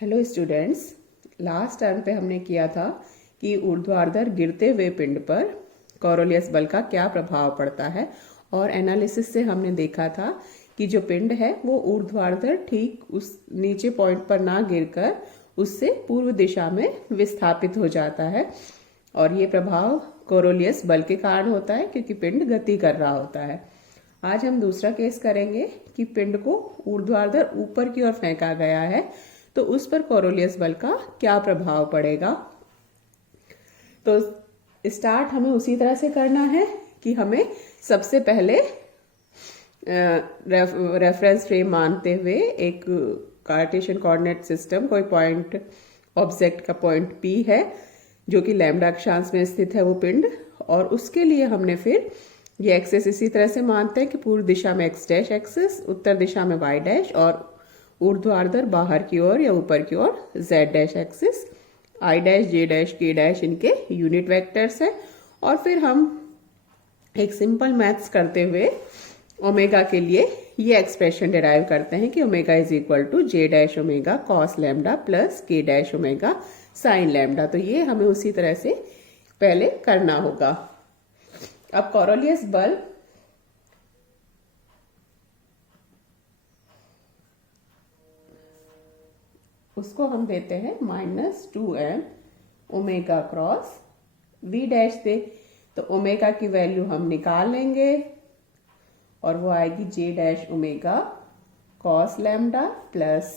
Hello students, last term पे हमने किया था कि ऊर्ध्वाधर गिरते हुए पिंड पर कोरोलियस बल का क्या प्रभाव पड़ता है। और एनालिसिस से हमने देखा था कि जो पिंड है वो ऊर्ध्वाधर ठीक उस नीचे पॉइंट पर ना गिरकर उससे पूर्व दिशा में विस्थापित हो जाता है। और ये प्रभाव कोरोलियस बल के कारण होता है क्योंकि पिंड गति कर रहा होता है। आज हम दूसरा केस करेंगे कि पिंड को ऊर्ध्वाधर ऊपर की ओर फेंका गया है, तो उस पर कोरोलियस बल का क्या प्रभाव पड़ेगा। तो स्टार्ट हमें उसी तरह से करना है कि हमें सबसे पहले रेफरेंस फ्रेम मानते हुए एक कार्टेशियन कोऑर्डिनेट सिस्टम, कोई पॉइंट ऑब्जेक्ट का पॉइंट P है जो कि लैम्डा अक्षांश में स्थित है वो पिंड, और उसके लिए हमने फिर ये एक्सेस इसी तरह से मानते हैं कि पूर्व दिशा में x डैश एक्सेस, उत्तर दिशा में y डैश और ऊर्ध्वाधर बाहर की ओर या ऊपर की ओर z dash axis. i dash, j dash, k dash इनके यूनिट वेक्टर्स हैं। और फिर हम एक सिंपल मैथ्स करते हुए ओमेगा के लिए ये एक्सप्रेशन डिराइव करते हैं कि omega is equal to j dash omega cos lambda plus k dash omega sine lambda. तो ये हमें उसी तरह से पहले करना होगा। अब कोरोलियस बल उसको हम देते हैं -2m omega cross v dash से। तो ओमेगा की वैल्यू हम निकाल लेंगे और वो आएगी j dash omega cos lambda plus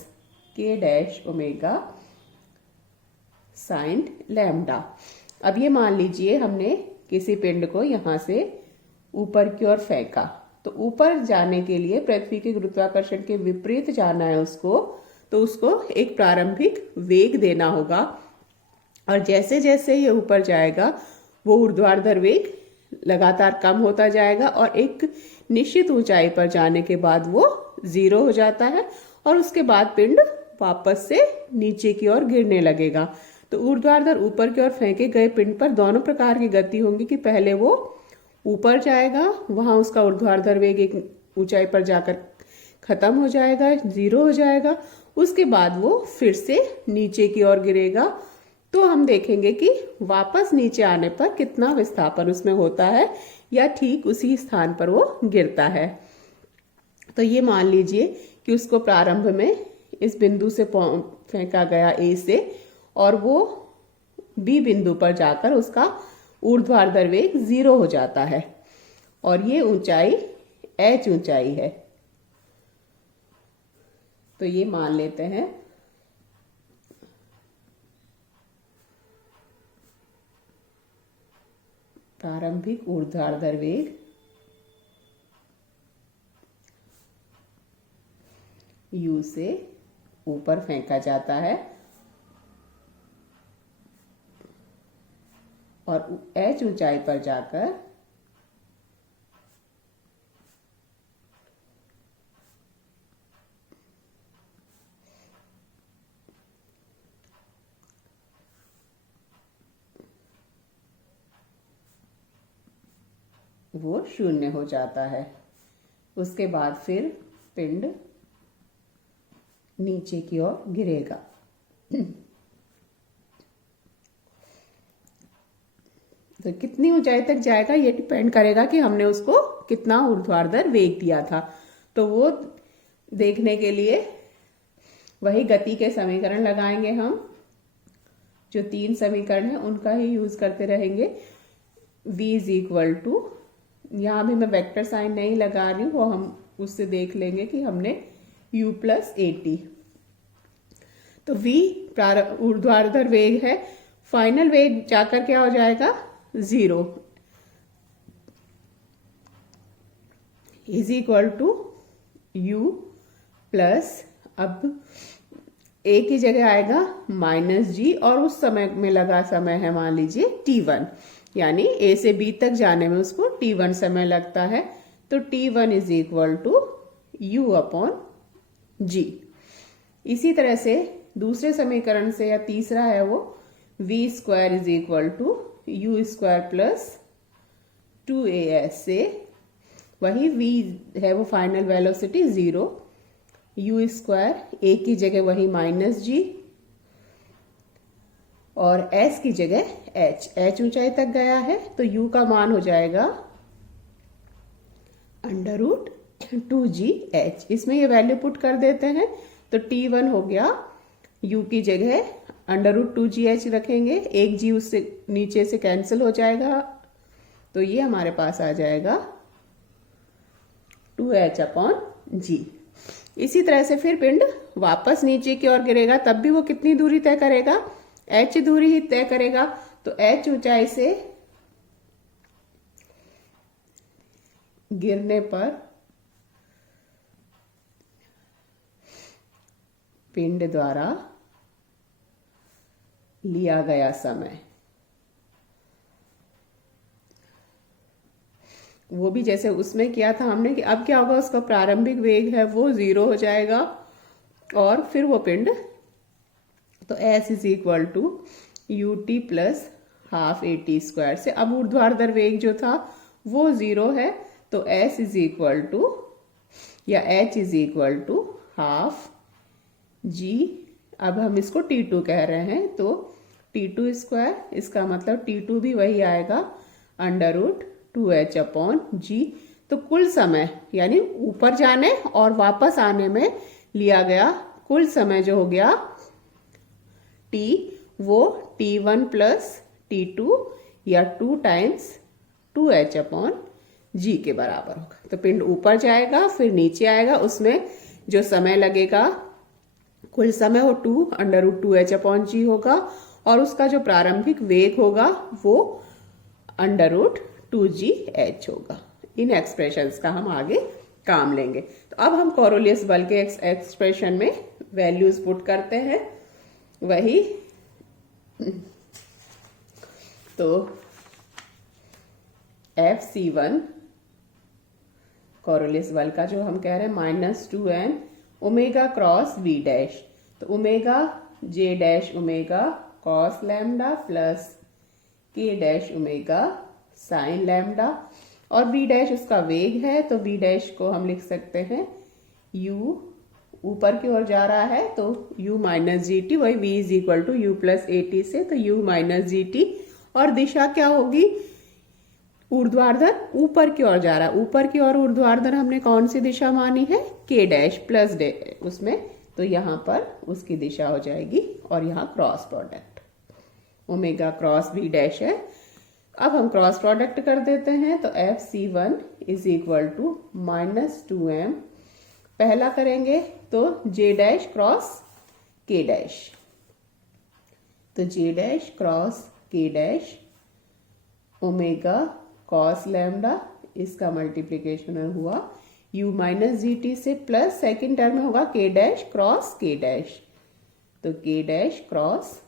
k dash omega sine lambda. अब ये मान लीजिए हमने किसी पिंड को यहां से ऊपर की ओर फेंका, तो ऊपर जाने के लिए पृथ्वी के गुरुत्वाकर्षण के विपरीत जाना है उसको, तो उसको एक प्रारंभिक वेग देना होगा। और जैसे जैसे ये ऊपर जाएगा वो ऊर्ध्वाधर वेग लगातार कम होता जाएगा और एक निश्चित ऊंचाई पर जाने के बाद वो 0 हो जाता है और उसके बाद पिंड वापस से नीचे की ओर गिरने लगेगा। तो ऊर्ध्वाधर ऊपर की ओर फेंके गए पिंड पर दोनों प्रकार की गति होंगी कि पहले वो ऊपर जाएगा, वहां उसका ऊर्ध्वाधर वेग एक ऊंचाई पर जाकर खत्म हो जाएगा, 0 हो जाएगा, उसके बाद वो फिर से नीचे की ओर गिरेगा। तो हम देखेंगे कि वापस नीचे आने पर कितना विस्थापन उसमें होता है या ठीक उसी स्थान पर वो गिरता है। तो ये मान लीजिए कि उसको प्रारंभ में इस बिंदु से फेंका गया A से और वो B बिंदु पर जाकर उसका ऊर्ध्वाधर वेग 0 हो जाता है और ये ऊंचाई h ऊंचाई है। तो ये मान लेते हैं प्रारंभिक ऊर्ध्वाधर वेग U से ऊपर फेंका जाता है और h ऊंचाई पर जाकर वो 0 हो जाता है। उसके बाद फिर पिंड नीचे की ओर गिरेगा। तो कितनी ऊंचाई तक जाएगा ये डिपेंड करेगा कि हमने उसको कितना ऊर्ध्वाधर वेग दिया था। तो वो देखने के लिए वही गति के समीकरण लगाएंगे हम, जो 3 समीकरण है उनका ही यूज करते रहेंगे। v इज इक्वल टू, यहाँ भी मैं वेक्टर साइन नहीं लगा रही हूँ, वो हम उससे देख लेंगे कि हमने u प्लस AT। तो v ऊर्ध्वाधर वेग है, फाइनल वेग जाकर क्या हो जाएगा 0 is equal to u plus, अब a की जगह आएगा -g और उस समय में लगा समय है मान लीजिए t1, यानी a से b तक जाने में उसको t1 समय लगता है। तो t1 is equal to u upon g। इसी तरह से दूसरे समीकरण से या तीसरा है वो v square is equal to u square plus 2as से वही v है वो final velocity 0, u square a की जगह वही -g और s की जगह h ऊंचाई तक गया है तो u का मान हो जाएगा √2gh। इसमें ये वैल्यू पुट कर देते हैं तो t1 हो गया, u की जगह √2gh रखेंगे, एक g उससे नीचे से कैंसिल हो जाएगा तो ये हमारे पास आ जाएगा 2h/g। इसी तरह से फिर पिंड वापस नीचे की ओर गिरेगा, तब भी वो कितनी दूरी तय करेगा, h दूरी ही तय करेगा। तो h ऊंचाई से गिरने पर पिंड द्वारा लिया गया समय, वो भी जैसे उसमें किया था हमने कि अब क्या होगा, उसका प्रारंभिक वेग है वो 0 हो जाएगा और फिर वो पिंड, तो s is equal to ut plus half at² से अब ऊर्ध्वाधर वेग जो था वो 0 है तो s इज इक्वल टू या h is equal to half g। अब हम इसको t2 कह रहे हैं तो t2², इसका मतलब t2 भी वही आएगा √2h/g। तो कुल समय यानी ऊपर जाने और वापस आने में लिया गया कुल समय जो हो गया t, वो t1 प्लस t2 या 2 टाइम्स 2h/g के बराबर होगा। तो पिंड ऊपर जाएगा फिर नीचे आएगा, उसमें जो समय लगेगा कुल समय वो 2 √2h/g होगा और उसका जो प्रारंभिक वेग होगा वो √2gh होगा। इन एक्सप्रेशंस का हम आगे काम लेंगे। तो अब हम कोरोलियस बल के एक्सप्रेशन में वैल्यूज पुट करते हैं वही। तो Fc1 कोरोलियस बल का जो हम कह रहे हैं -2m omega cross v dash, तो omega j dash omega cos lambda plus k dash omega sine lambda और v डैश उसका वेग है तो v डैश को हम लिख सकते हैं u, ऊपर की ओर जा रहा है तो u माइनस जी टी, वही v is equal to u plus a t से तो u माइनस जी टी। और दिशा क्या होगी, ऊर्ध्वाधर ऊपर की ओर जा रहा है, ऊपर की ओर ऊर्ध्वाधर हमने कौन सी दिशा मानी है, k डैश प्लस उसमें, तो यहाँ पर उसकी दिशा हो जाएगी और यहाँ cross product omega cross v dash है। अब हम क्रॉस प्रोडक्ट कर देते हैं तो Fc1 is equal to -2m, पहला करेंगे तो j dash cross k dash, तो j dash cross k dash omega cos lambda, इसका मल्टीप्लीकेशन हुआ u माइनस जी टी से प्लस सेकेंड टर्म में होगा k dash cross k dash, तो k dash cross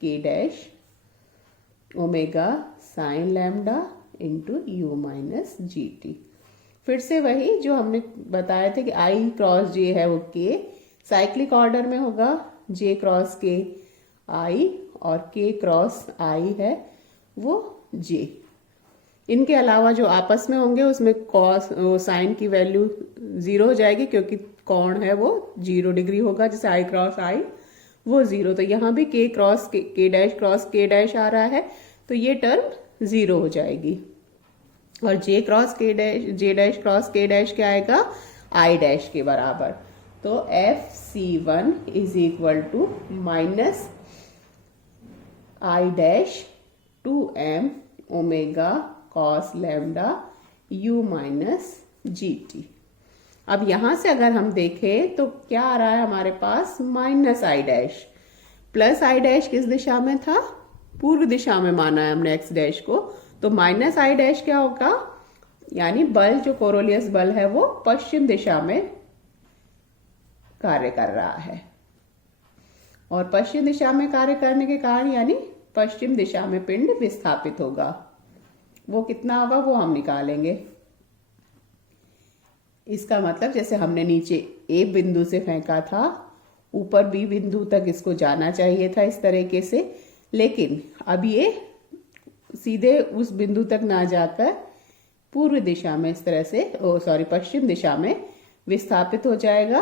k dash omega sine lambda into u minus g T. फिर से वही जो हमने बताया था कि i क्रॉस j है वो k, साइक्लिक ऑर्डर में होगा j क्रॉस k i और k क्रॉस i है वो j। इनके अलावा जो आपस में होंगे उसमें कॉस साइन की वैल्यू 0 हो जाएगी क्योंकि कोण है वो 0 डिग्री होगा, जैसे i क्रॉस i वो 0, तो यहाँ भी k cross k dash cross k dash आ रहा है तो ये टर्म 0 हो जाएगी और j cross k dash j dash cross k dash क्या आएगा i डैश के बराबर। तो Fc1 is equal to minus i dash 2m omega cos lambda u minus g t. अब यहां से अगर हम देखें तो क्या आ रहा है हमारे पास minus I dash, plus I dash किस दिशा में था, पूर्व दिशा में माना है हमने x डैश को, तो माइनस आई डैश क्या होगा, यानी बल जो कोरोलियस बल है वो पश्चिम दिशा में कार्य कर रहा है और पश्चिम दिशा में कार्य करने के कारण यानी पश्चिम दिशा में पिंड विस्थापित होगा। वो कितना होगा वो हम निकालेंगे। इसका मतलब जैसे हमने नीचे ए बिंदु से फेंका था, ऊपर बी बिंदु तक इसको जाना चाहिए था इस तरीके से, लेकिन अब ये सीधे उस बिंदु तक ना जाकर पूर्व दिशा में इस तरह से पश्चिम दिशा में विस्थापित हो जाएगा।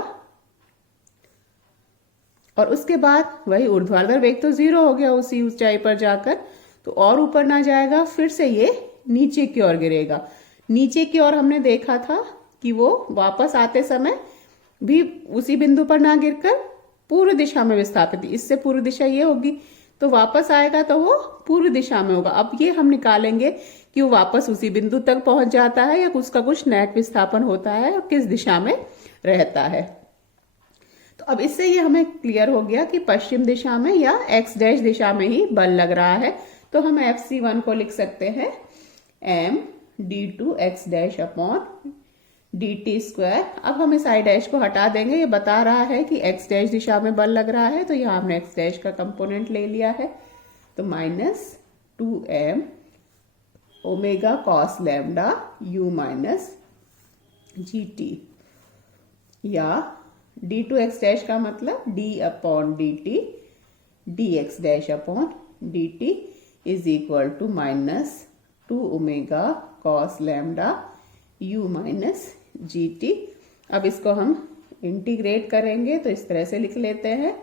और उसके बाद वही ऊर्ध्वाधर वेग तो 0 हो गया उसी ऊंचाई पर जाकर, तो और ऊपर ना जाएगा, फिर से ये नीचे की ओर गिरेगा। नीचे की ओर हमने देखा था कि वो वापस आते समय भी उसी बिंदु पर ना गिरकर पूर्व दिशा में विस्थापित, इससे पूर्व दिशा ये होगी, तो वापस आएगा तो वो पूर्व दिशा में होगा। अब ये हम निकालेंगे कि वो वापस उसी बिंदु तक पहुंच जाता है या उसका कुछ नेट विस्थापन होता है और किस दिशा में रहता है। तो अब इससे ये हमें क्लियर हो गया कि पश्चिम दिशा में या एक्स डैश दिशा में ही बल लग रहा है। तो हम FC1 को लिख सकते हैं md2 x dash upon dt square. अब हम इस i डैश को हटा देंगे, ये बता रहा है कि x डैश दिशा में बल लग रहा है, तो यहाँ हमने x डैश का कंपोनेंट ले लिया है। तो -2m omega cos lambda u minus gt, या d2 x डैश का मतलब d upon dt dx dash upon dt is equal to -2 omega cos lambda u minus gt। अब इसको हम इंटीग्रेट करेंगे तो इस तरह से लिख लेते हैं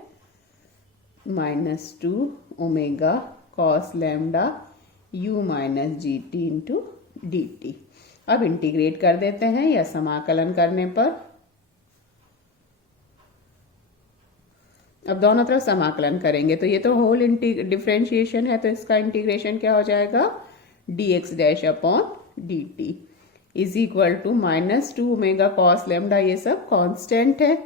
-2 omega cos lambda u minus gt into dt। अब इंटीग्रेट कर देते हैं, या समाकलन करने पर अब दोनों तरफ समाकलन करेंगे, तो ये तो होल डिफरेंशिएशन है, तो इसका इंटीग्रेशन क्या हो जाएगा dx dash upon dt is equal to -2 omega cos lambda, ये सब कांस्टेंट है।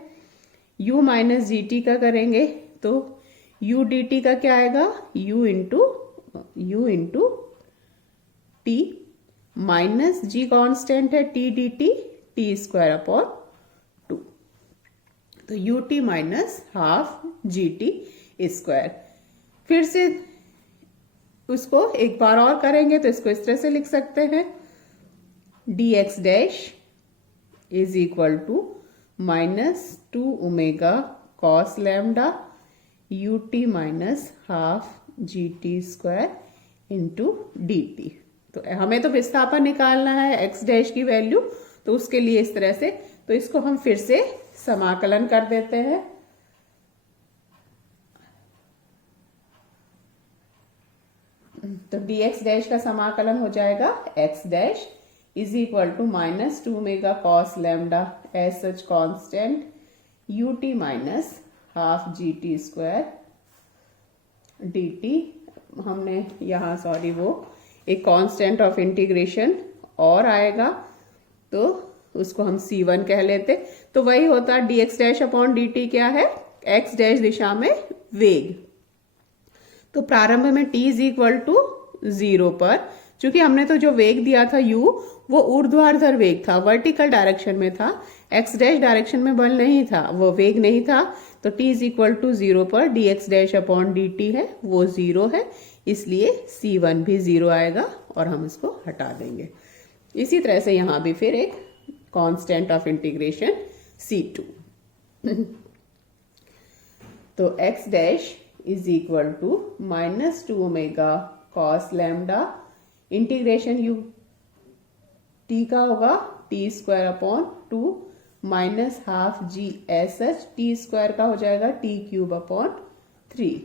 u माइनस जी टी का करेंगे तो u dt का क्या आएगा, u इंटू टी माइनस जी कांस्टेंट है, t dt t square upon 2, तो u t minus half g t square. फिर से उसको एक बार और करेंगे तो इसको इस तरह से लिख सकते हैं dx dash is equal to -2 omega cos lambda ut minus half g t square into d t. तो हमें तो विस्थापन निकालना है x डैश की वैल्यू, तो उसके लिए इस तरह से, तो इसको हम फिर से समाकलन कर देते हैं। तो dx डैश का समाकलन हो जाएगा x dash is equal to -2 omega cos lambda as such constant ut minus half g t square dt। हमने यहाँ वो एक कांस्टेंट ऑफ इंटीग्रेशन और आएगा, तो उसको हम C1 कह लेते। तो वही होता dx डैश अपॉन dt क्या है, x डैश दिशा में वेग। तो प्रारंभ में t इज इक्वल टू 0 पर, चूंकि हमने तो जो वेग दिया था u वो ऊर्ध्वाधर वेग था, वर्टिकल डायरेक्शन में था, x डैश डायरेक्शन में बल नहीं था, वो वेग नहीं था, तो t इज इक्वल टू 0 पर dx डैश अपॉन dt है वो 0 है, इसलिए C1 भी 0 आएगा और हम इसको हटा देंगे। इसी तरह से यहां भी फिर एक कांस्टेंट ऑफ इंटीग्रेशन C2। तो x dash is equal to -2 omega cos lambda integration u t का होगा t square upon 2 minus half g s h, t square का हो जाएगा t cube upon 3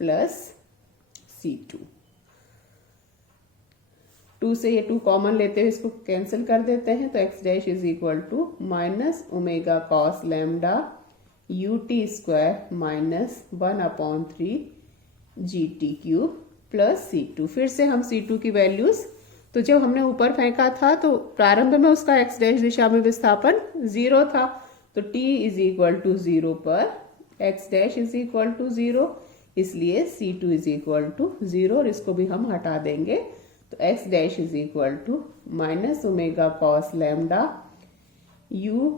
plus C2। 2 से ये 2 कॉमन लेते हुए इसको कैंसिल कर देते हैं, तो x dash is equal to minus omega cos lambda ut square minus 1 upon 3 gt cube plus C2। फिर से हम C2 की वैल्यूज, तो जब हमने ऊपर फेंका था तो प्रारंभ में उसका x डैश दिशा में विस्थापन 0 था, तो t इज इक्वल टू 0 पर x dash is equal to 0, इसलिए C2 इज इक्वल टू 0 और इसको भी हम हटा देंगे। तो x dash is equal to minus omega cos lambda u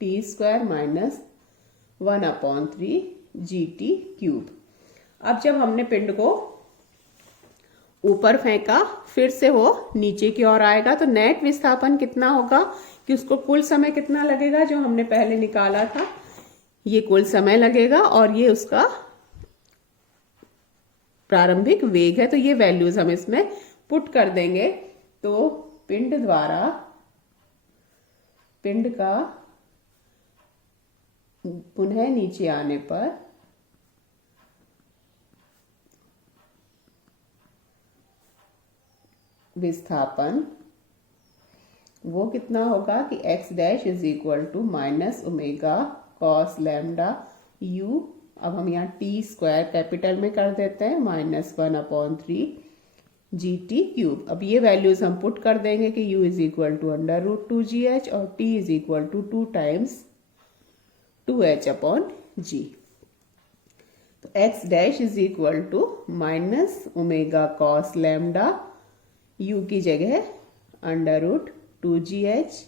t square minus 1 upon 3 g t cube. अब जब हमने पिंड को ऊपर फेंका फिर से वो नीचे की ओर आएगा, तो नेट विस्थापन कितना होगा कि उसको कुल समय कितना लगेगा जो हमने पहले निकाला था, ये कुल समय लगेगा और ये उसका प्रारंभिक वेग है। तो ये वैल्यूज हम इसमें पुट कर देंगे, तो पिंड द्वारा पिंड का पुनः नीचे आने पर विस्थापन वो कितना होगा कि x dash is equal to minus omega cos lambda u। अब हम यहाँ t स्क्वायर कैपिटल में कर देते हैं, -1/3 GT³ अब ये वैल्यूज हम पुट कर देंगे कि u is equal to √2gh और t is equal to 2 times 2h/g। तो x dash is equal to minus omega cos lambda u की जगह √2gh,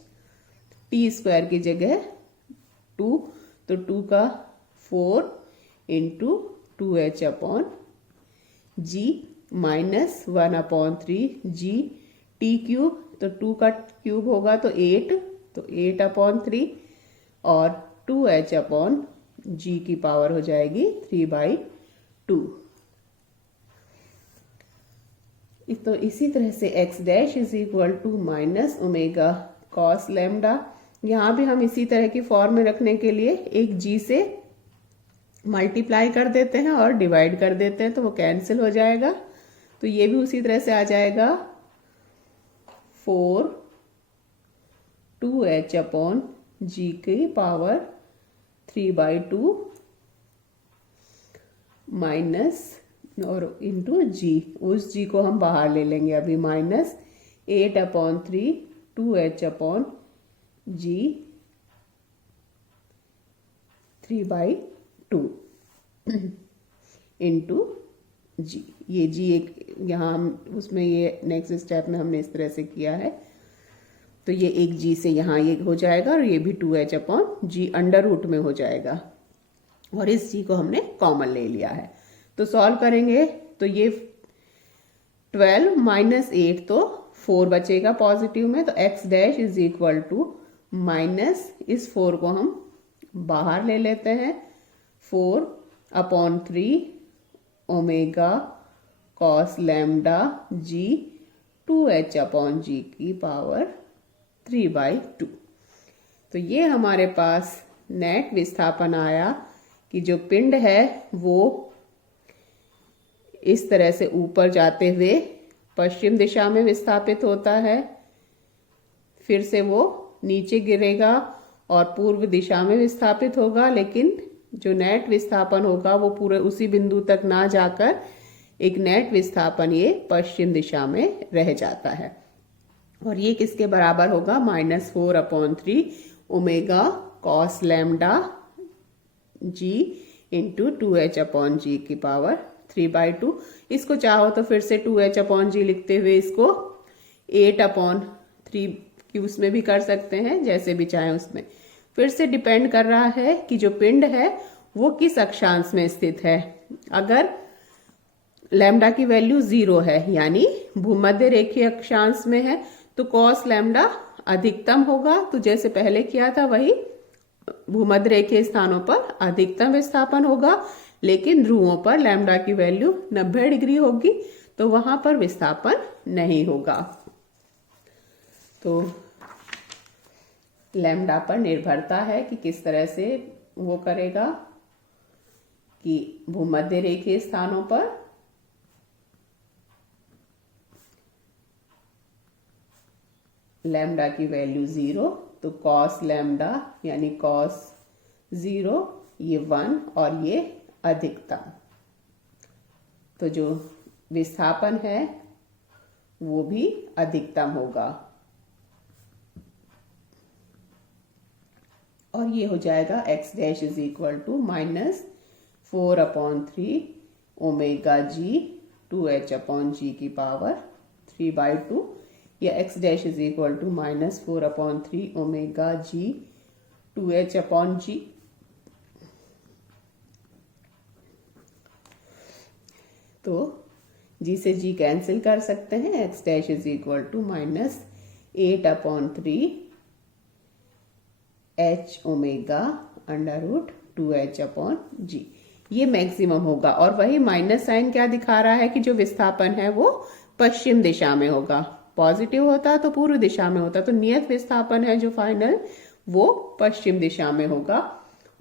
t स्क्वायर की जगह 2, तो 2 का 4 इंटू 2h/g -1/3 GT³, तो 2 का क्यूब होगा तो 8, तो 8/3 और 2h/g की पावर हो जाएगी 3/2। तो इसी तरह से x dash is equal to minus omega cos lambda, यहाँ भी हम इसी तरह की फॉर्म में रखने के लिए एक g से मल्टीप्लाई कर देते हैं और डिवाइड कर देते हैं, तो वो कैंसिल हो जाएगा। तो ये भी उसी तरह से आ जाएगा 4 2h/g की पावर 3/2 माइनस और इंटू जी, उस जी को हम बाहर ले लेंगे अभी, -8/3 2h/g 3/2 इंटू जी। ये जी एक यहाँ हम उसमें ये नेक्स्ट स्टेप में हमने इस तरह से किया है, तो ये एक जी से यहाँ ये हो जाएगा और ये भी 2h/g अंडर रूट में हो जाएगा, और इस जी को हमने कॉमन ले लिया है। तो सॉल्व करेंगे तो ये 12 माइनस 8 तो 4 बचेगा पॉजिटिव में, तो x dash is equal to minus इस 4 को हम बाहर ले लेते हैं, 4/3 omega cos lambda g 2h/g की पावर 3/2। तो ये हमारे पास नेट विस्थापन आया कि जो पिंड है वो इस तरह से ऊपर जाते हुए पश्चिम दिशा में विस्थापित होता है, फिर से वो नीचे गिरेगा और पूर्व दिशा में विस्थापित होगा, लेकिन जो नेट विस्थापन होगा वो पूरे उसी बिंदु तक ना जाकर एक नेट विस्थापन ये पश्चिम दिशा में रह जाता है। और ये किसके बराबर होगा? -4/3 ओमेगा कॉस लैम्डा जी इंटू 2h/g की पावर 3/2। इसको चाहो तो फिर से 2h/g लिखते हुए इसको 8/3 की उसमें भी कर सकते हैं, जैसे भी चाहे उसमें। फिर से डिपेंड कर रहा है कि जो पिंड है वो किस अक्षांश में स्थित है। अगर लैम्डा की वैल्यू 0 है यानी भूमध्य रेखीय अक्षांश में है तो कॉस लैम्डा अधिकतम होगा, तो जैसे पहले किया था वही भूमध्य रेखीय स्थानों पर अधिकतम विस्थापन होगा, लेकिन ध्रुवों पर लैम्डा की वैल्यू 90 डिग्री होगी तो वहां पर विस्थापन नहीं होगा। तो लैम्डा पर निर्भरता है कि किस तरह से वो करेगा कि भूमध्य रेखीय स्थानों पर लैम्डा की वैल्यू 0, तो कॉस लैम्डा यानी कॉस 0 ये 1 और ये अधिकतम। तो जो विस्थापन है वो भी अधिकतम होगा और ये हो जाएगा x dash is equal to -4/3 omega g 2h/g की पावर 3/2, या x dash is equal to -4/3 omega g 2h/g। तो g से g कैंसिल कर सकते हैं, x dash is equal to -8/3 h omega √2h/g। ये मैक्सिमम होगा, और वही माइनस साइन क्या दिखा रहा है कि जो विस्थापन है वो पश्चिम दिशा में होगा। पॉजिटिव होता तो पूर्व दिशा में होता, तो नियत विस्थापन है जो फाइनल वो पश्चिम दिशा में होगा।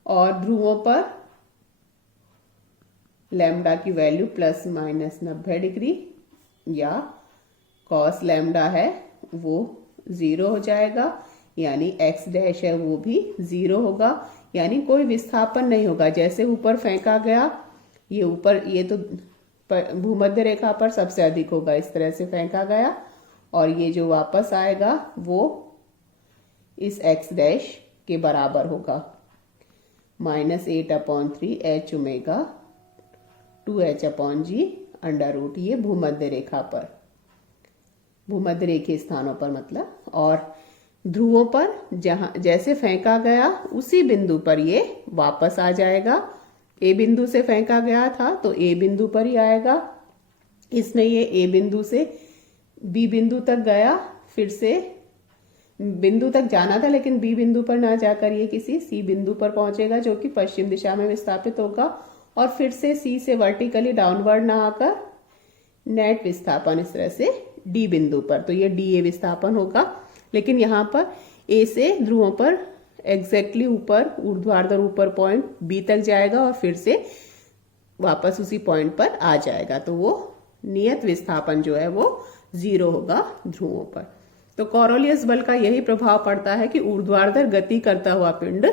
और ध्रुवों पर लैम्डा की वैल्यू ±90 डिग्री या कॉस लैम्डा है वो 0 हो जाएगा, यानी x डैश है वो भी 0 होगा, यानी कोई विस्थापन नहीं होगा। जैसे ऊपर फेंका गया, ये ऊपर, ये तो भूमध्य रेखा पर सबसे अधिक होगा, इस तरह से फेंका गया, और ये जो वापस आएगा वो इस x डैश के बराबर होगा, -8/3 h ओमेगा 2h/g √, ये भूमध्य रेखा पर, भूमध्य रेखीय स्थानों पर मतलब। और ध्रुवों पर जहां जैसे फेंका गया उसी बिंदु पर ये वापस आ जाएगा। ए बिंदु से फेंका गया था तो ए बिंदु पर ही आएगा। इसमें ये ए बिंदु से बी बिंदु तक गया, फिर से बिंदु तक जाना था लेकिन बी बिंदु पर ना जाकर ये किसी सी बिंदु पर पहुंचेगा जो कि पश्चिम दिशा में विस्थापित होगा, और फिर से सी से वर्टिकली डाउनवर्ड ना आकर नेट विस्थापन इस तरह से डी बिंदु पर, तो ये डी ए विस्थापन होगा। लेकिन यहाँ पर ए से ध्रुवों पर एग्जैक्टली ऊपर ऊर्ध्वाधर ऊपर पॉइंट बी तक जाएगा और फिर से वापस उसी पॉइंट पर आ जाएगा, तो वो नियत विस्थापन जो है वो 0 होगा ध्रुवों पर। तो कोरोलियस बल का यही प्रभाव पड़ता है कि ऊर्ध्वाधर गति करता हुआ पिंड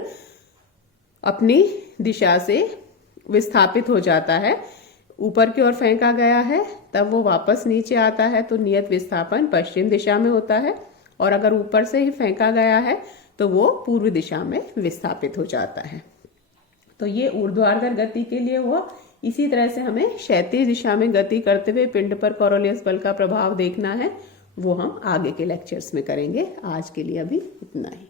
अपनी दिशा से विस्थापित हो जाता है। ऊपर की ओर फेंका गया है तब वो वापस नीचे आता है, तो नियत विस्थापन पश्चिम दिशा में होता है, और अगर ऊपर से ही फेंका गया है तो वो पूर्व दिशा में विस्थापित हो जाता है। तो ये ऊर्ध्वाधर गति के लिए हुआ। इसी तरह से हमें क्षैतिज दिशा में गति करते हुए पिंड पर कोरोलियस बल का प्रभाव देखना है, वो हम आगे के लेक्चर्स में करेंगे। आज के लिए अभी इतना ही।